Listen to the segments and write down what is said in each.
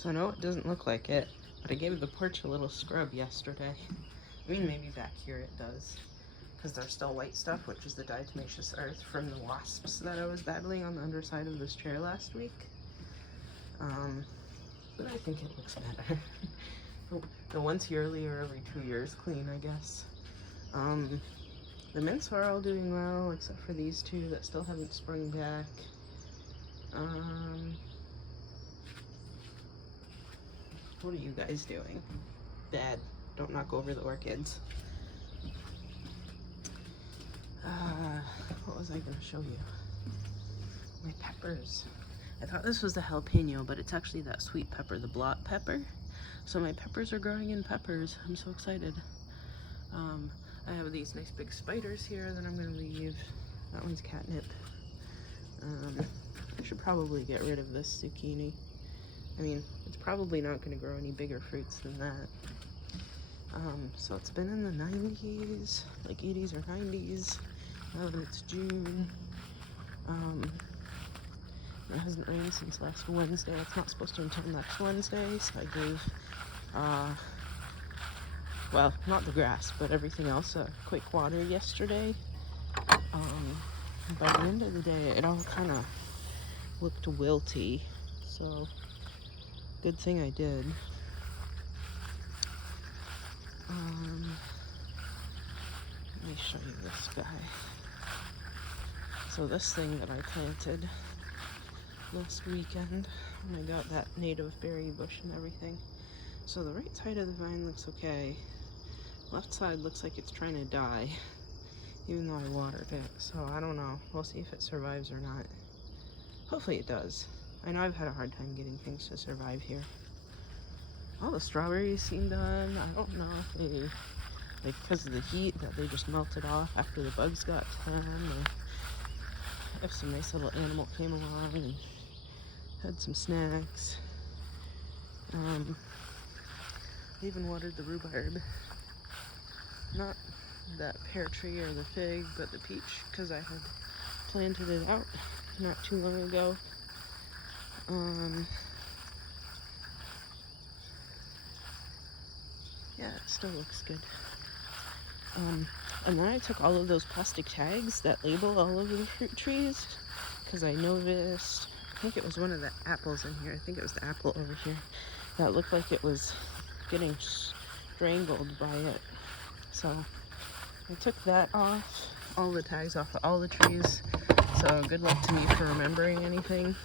So I know it doesn't look like it, but I gave the porch a little scrub yesterday. I mean, maybe back here it does, because there's still white stuff, which is the diatomaceous earth from the wasps that I was battling on the underside of this chair last week. But I think it looks better. The once yearly or every 2 years clean, I guess. The mints are all doing well, except for these two that still haven't sprung back. What are you guys doing? Bad. Don't knock over the orchids. What was I gonna show you? My peppers. I thought this was the jalapeno, but it's actually that sweet pepper, the blot pepper. So my peppers are growing in peppers. I'm so excited. I have these nice big spiders here that I'm gonna leave. That one's catnip. I should probably get rid of this zucchini. I mean, it's probably not gonna grow any bigger fruits than that. So it's been in the 90s, like 80s or 90s. Now that it's June. It hasn't rained since last Wednesday. It's not supposed to until next Wednesday, so I gave, well, not the grass, but everything else a quick water yesterday. By the end of the day, it all kind of looked wilty, so good thing I did. Let me show you this guy. So this thing that I planted last weekend, when I got that native berry bush and everything. So the right side of the vine looks okay. Left side looks like it's trying to die, even though I watered it. So I don't know. We'll see if it survives or not. Hopefully it does. I know I've had a hard time getting things to survive here. All the strawberries seem done. I don't know if they, like, because of the heat, that they just melted off after the bugs got to them, or if some nice little animal came along and had some snacks. I even watered the rhubarb. Not that pear tree or the fig, but the peach, because I had planted it out not too long ago. Yeah, it still looks good. And then I took all of those plastic tags that label all of the fruit trees, because I noticed, I think it was one of the apples in here, I think it was the apple over here, that looked like it was getting strangled by it. So I took that off, all the tags off of all the trees. So good luck to me for remembering anything.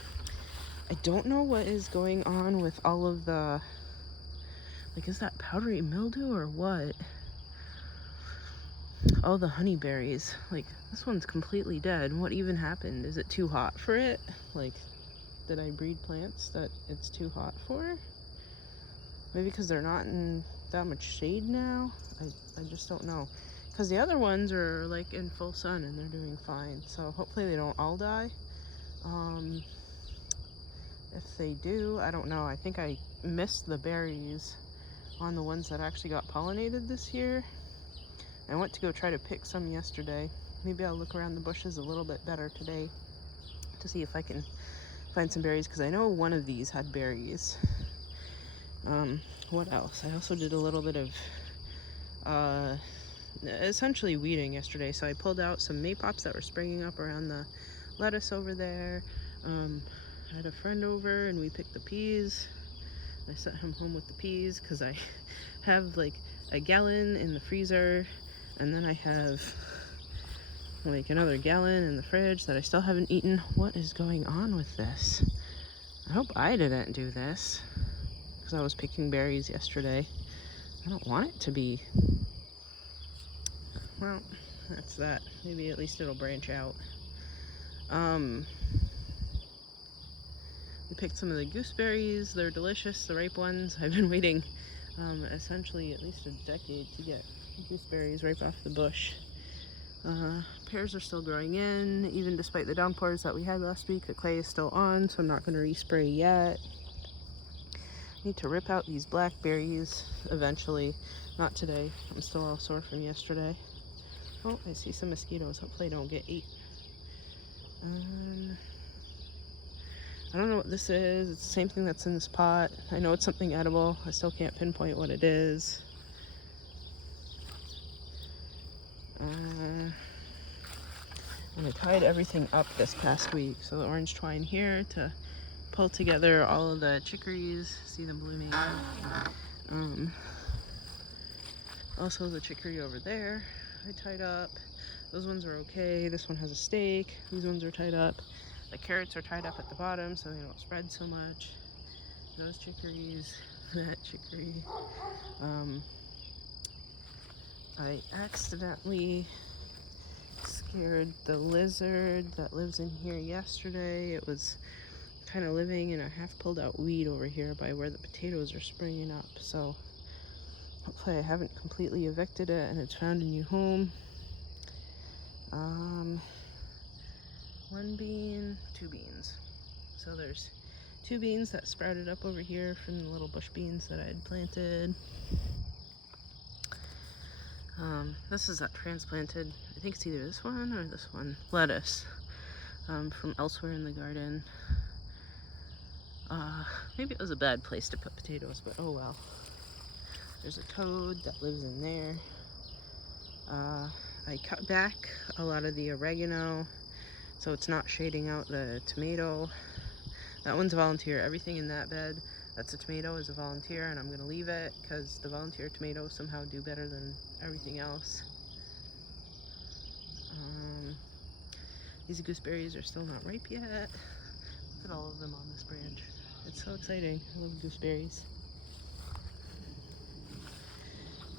I don't know what is going on with all of the, like, is that powdery mildew or what? All the honeyberries, like, this one's completely dead. What even happened? Is it too hot for it? Like, did I breed plants that it's too hot for? Maybe because they're not in that much shade now? I just don't know. Because the other ones are, like, in full sun and they're doing fine. So hopefully they don't all die. If they do, I don't know. I think I missed the berries on the ones that actually got pollinated this year. I went to go try to pick some yesterday. Maybe I'll look around the bushes a little bit better today to see if I can find some berries, because I know one of these had berries. What else? I also did a little bit of essentially weeding yesterday. So I pulled out some maypops that were springing up around the lettuce over there. I had a friend over and we picked the peas. I sent him home with the peas because I have like a gallon in the freezer, and then I have like another gallon in the fridge that I still haven't eaten. What is going on with this? I hope I didn't do this, because I was picking berries yesterday. I don't want it to be. Well, that's that. Maybe at least it'll branch out. We picked some of the gooseberries. They're delicious, the ripe ones. I've been waiting essentially at least a decade to get gooseberries right off the bush. Pears are still growing in, even despite the downpours that we had last week. The clay is still on, so I'm not going to respray yet. Need to rip out these blackberries eventually. Not today. I'm still all sore from yesterday. Oh, I see some mosquitoes. Hopefully I don't get ate. I don't know what this is. It's the same thing that's in this pot. I know it's something edible. I still can't pinpoint what it is. And I tied everything up this past week. So the orange twine here to pull together all of the chicories. See them blooming. Also the chicory over there I tied up. Those ones are okay. This one has a stake. These ones are tied up. The carrots are tied up at the bottom so they don't spread so much. Those chicories, that chicory. I accidentally scared the lizard that lives in here yesterday. It was kind of living in a half pulled out weed over here by where the potatoes are springing up. So hopefully I haven't completely evicted it and it's found a new home. 1 bean, 2 beans. So there's 2 beans that sprouted up over here from the little bush beans that I had planted. This is that transplanted, I think it's either this one or this one, lettuce, from elsewhere in the garden. Maybe it was a bad place to put potatoes, but oh well. There's a toad that lives in there. I cut back a lot of the oregano so it's not shading out the tomato. That one's a volunteer. Everything in that bed that's a tomato is a volunteer, and I'm going to leave it because the volunteer tomatoes somehow do better than everything else. These gooseberries are still not ripe yet. Look at all of them on this branch. It's so exciting. I love gooseberries.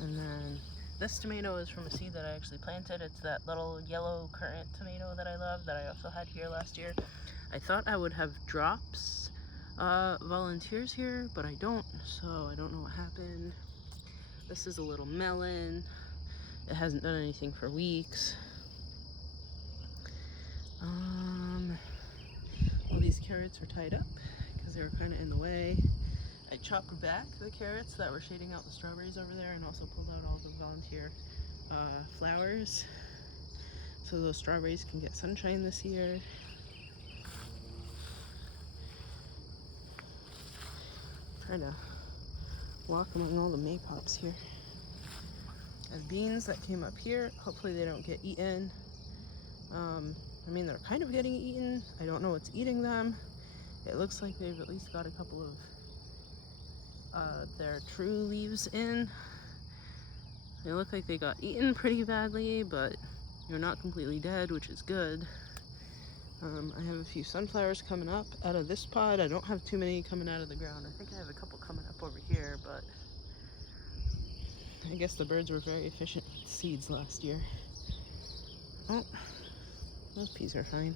And then this tomato is from a seed that I actually planted. It's that little yellow currant tomato that I love that I also had here last year. I thought I would have drops volunteers here, but I don't, so I don't know what happened. This is a little melon. It hasn't done anything for weeks. All these carrots are tied up because they were kind of in the way. I chopped back the carrots that were shading out the strawberries over there and also pulled out all the volunteer flowers so those strawberries can get sunshine this year. Trying to walk among all the maypops here. And beans that came up here, hopefully they don't get eaten. I mean, they're kind of getting eaten. I don't know what's eating them. It looks like they've at least got a couple of their true leaves in. They look like they got eaten pretty badly, but you're not completely dead, which is good. I have a few sunflowers coming up out of this pod. I don't have too many coming out of the ground. I think I have a couple coming up over here, but I guess the birds were very efficient with seeds last year. Oh, those peas are fine.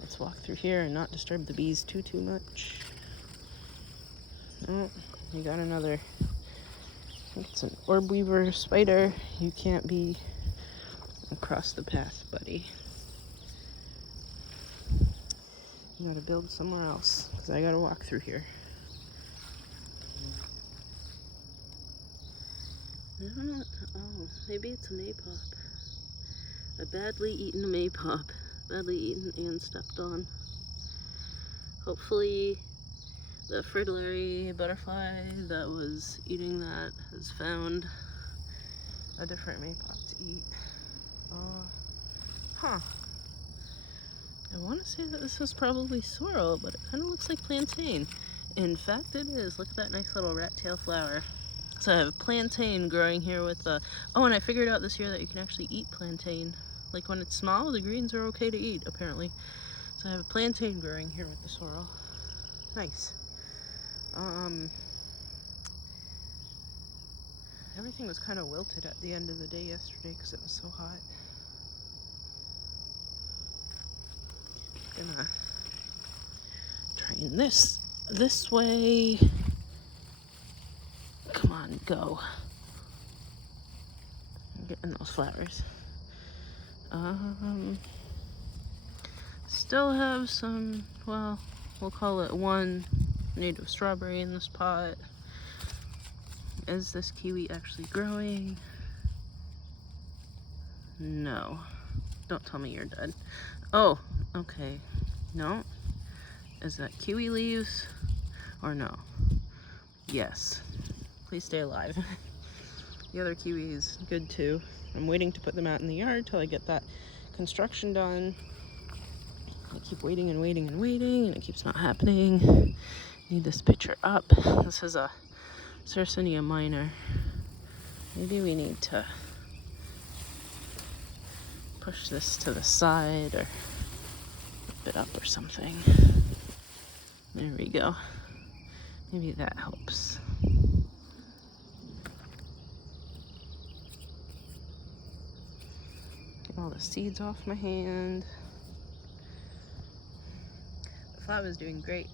Let's walk through here and not disturb the bees too much. Oh, we got another, I think it's an orb weaver spider. You can't be across the path, buddy. You gotta build somewhere else, because I gotta walk through here. I don't know what oh, maybe it's a maypop. A badly eaten maypop. Badly eaten and stepped on. Hopefully the fritillary butterfly that was eating that has found a different maypop to eat. Huh. I want to say that this was probably sorrel, but it kind of looks like plantain. In fact, it is. Look at that nice little rat tail flower. So I have plantain growing here with the... Oh, and I figured out this year that you can actually eat plantain. Like when it's small, the greens are okay to eat, apparently. So I have a plantain growing here with the sorrel. Nice. Everything was kind of wilted at the end of the day yesterday because it was so hot. Gonna train this way. Come on, go. I'm getting those flowers. Still have some, well, we'll call it one native strawberry in this pot. Is this kiwi actually growing? No. Don't tell me you're dead. Oh, Okay, no. Is that kiwi leaves or no? Yes. Please stay alive. The other kiwi is good too. I'm waiting to put them out in the yard till I get that construction done. I keep waiting and waiting and waiting, and it keeps not happening. Need this picture up. This is a Sarracenia minor. Maybe we need to push this to the side or flip it up or something. There we go. Maybe that helps. Get all the seeds off my hand. The flower is doing great.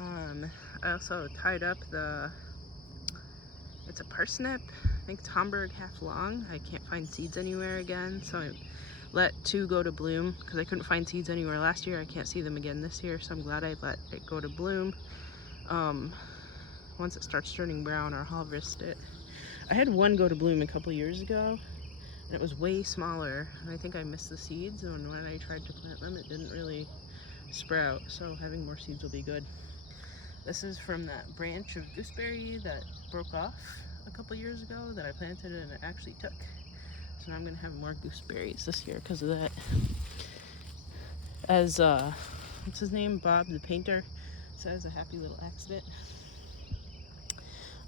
I also tied up it's a parsnip. I think it's Hamburg half long. I can't find seeds anywhere again, so I let 2 go to bloom because I couldn't find seeds anywhere last year. I can't see them again this year, so I'm glad I let it go to bloom. Once it starts turning brown, I'll harvest it. I had 1 go to bloom a couple years ago, and it was way smaller, and I think I missed the seeds, and when I tried to plant them, it didn't really sprout, so having more seeds will be good. This is from that branch of gooseberry that broke off a couple years ago that I planted and it actually took. So now I'm gonna have more gooseberries this year because of that. As what's his name? Bob the painter says, a happy little accident.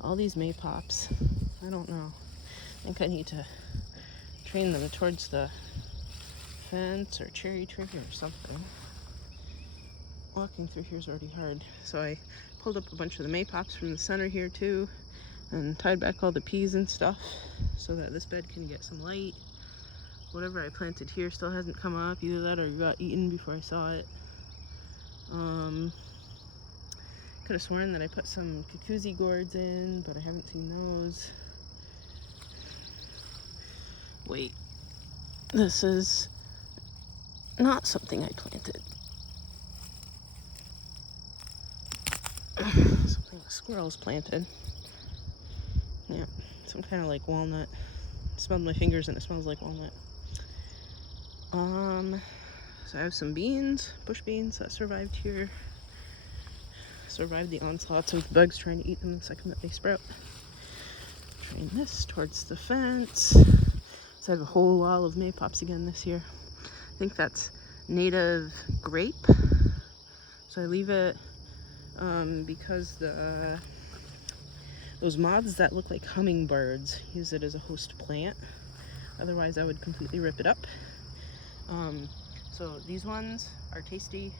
All these maypops, I don't know. I think I need to train them towards the fence or cherry tree or something. Walking through here is already hard. So I pulled up a bunch of the maypops from the center here too and tied back all the peas and stuff so that this bed can get some light. Whatever I planted here still hasn't come up. Either that or got eaten before I saw it. Could have sworn that I put some cuckoozy gourds in, but I haven't seen those. Wait, this is not something I planted. Something the squirrels planted. Yeah, some kind of like walnut. I smelled my fingers and it smells like walnut. So I have some beans, bush beans that survived here. Survived the onslaughts of bugs trying to eat them the second that they sprout. Train this towards the fence. So I have a whole wall of maypops again this year. I think that's native grape. So I leave it because those moths that look like hummingbirds use it as a host plant. Otherwise I would completely rip it up. So these ones are tasty.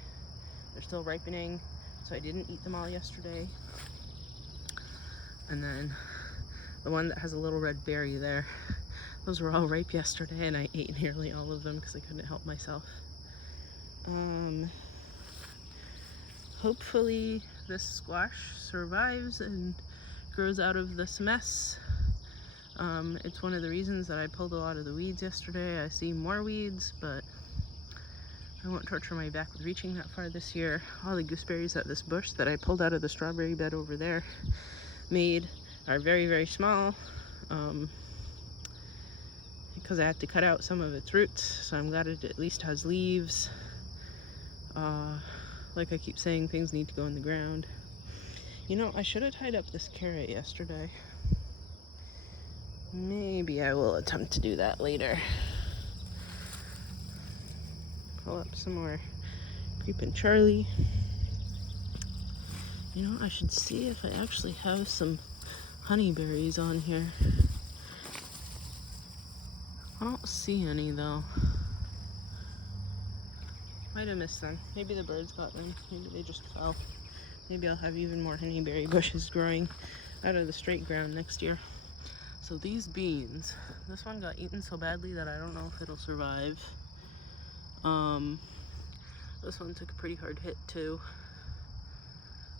They're still ripening, so I didn't eat them all yesterday. And then the one that has a little red berry there, those were all ripe yesterday and I ate nearly all of them because I couldn't help myself. Hopefully this squash survives and grows out of this mess. It's one of the reasons that I pulled a lot of the weeds yesterday. I see more weeds, but I won't torture my back with reaching that far this year. All the gooseberries that this bush that I pulled out of the strawberry bed over there made are very, very small because I had to cut out some of its roots, so I'm glad it at least has leaves. Like I keep saying, things need to go in the ground. You know, I should have tied up this carrot yesterday. Maybe I will attempt to do that later. Pull up some more Creepin' Charlie. You know, I should see if I actually have some honeyberries on here. I don't see any though. Might have missed them. Maybe the birds got them. Maybe they just fell. Maybe I'll have even more honeyberry bushes growing out of the straight ground next year. So these beans, this one got eaten so badly that I don't know if it'll survive. This one took a pretty hard hit too.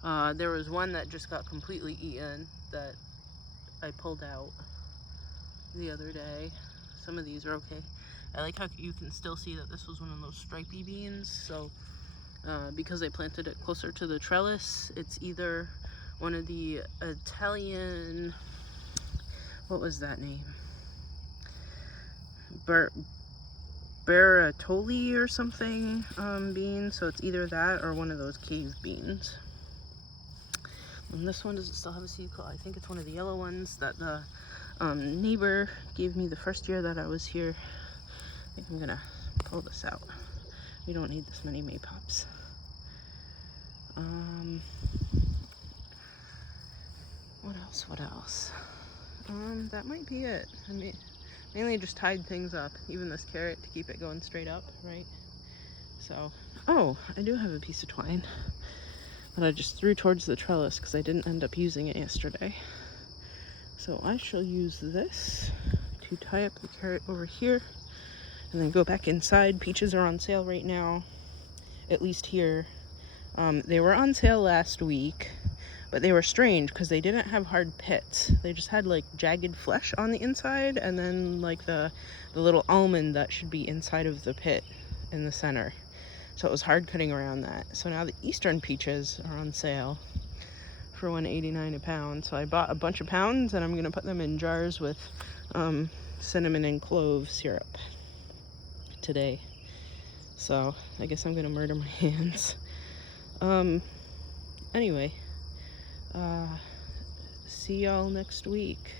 There was one that just got completely eaten that I pulled out the other day. Some of these are okay. I like how you can still see that this was one of those stripy beans. So because I planted it closer to the trellis, it's either one of the Italian, what was that name? baratoli or something bean, so it's either that or one of those cave beans. And this one doesn't still have a seed coat. I think it's one of the yellow ones that the neighbor gave me the first year that I was here. I think I'm gonna pull this out. We don't need this many maypops. What else? What else? That might be it. I mean, mainly just tied things up, even this carrot, to keep it going straight up, right? So, oh, I do have a piece of twine that I just threw towards the trellis because I didn't end up using it yesterday. So I shall use this to tie up the carrot over here and then go back inside. Peaches are on sale right now, at least here. They were on sale last week, but they were strange because they didn't have hard pits. They just had like jagged flesh on the inside, and then like the little almond that should be inside of the pit in the center. So it was hard cutting around that. So now the Eastern peaches are on sale for $1.89 a pound. So I bought a bunch of pounds and I'm gonna put them in jars with cinnamon and clove syrup today. So I guess I'm gonna murder my hands. Anyway, see y'all next week.